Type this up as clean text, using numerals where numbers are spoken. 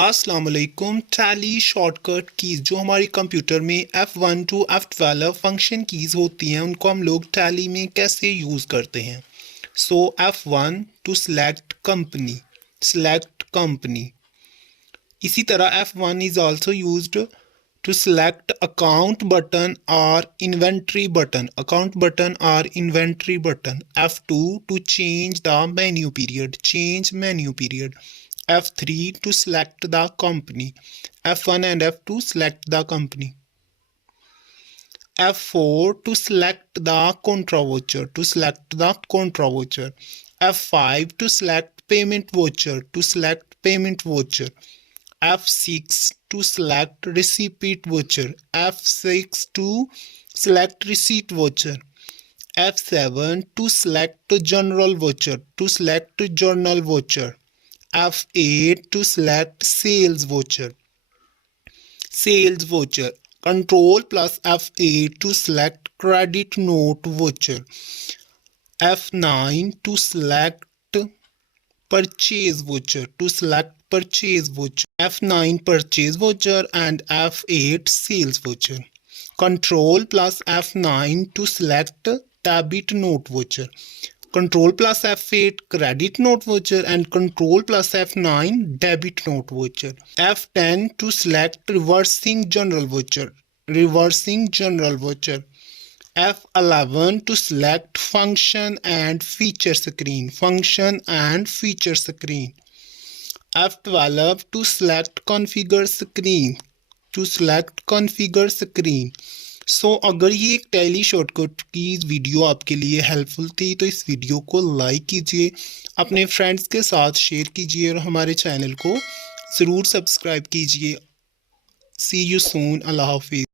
अस्सलाम वालेकुम। Tally shortcut keys जो हमारे कंप्यूटर में F1 to F12 function keys होती हैं उनको हम लोग टैली में कैसे यूज़ करते हैं। F1 to select company. इसी तरह F1 is also used to select account button और inventory button. F2 to change the menu period. F3 to select the company. F1 and F2 select the company. F4 to select the contra voucher. F5 to select payment voucher. F6 to select receipt voucher. F6 to select receipt voucher. F7 to select journal voucher. F8 to select sales voucher. Control plus F8 to select credit note voucher. F9 to select purchase voucher. F9 purchase voucher and F8 sales voucher. Control plus F9 to select debit note voucher. Control plus F8 credit note voucher and Control plus F9 debit note voucher. F10 to select reversing general voucher. F11 to select function and feature screen. F12 to select configure screen. अगर ये एक tally shortcut की video आपके लिए helpful थी तो इस video को लाइक कीजिए, अपने फ्रेंड्स के साथ शेयर कीजिए और हमारे चैनल को ज़रूर सब्सक्राइब कीजिए। सी यू सून। अल्लाह हाफिज़।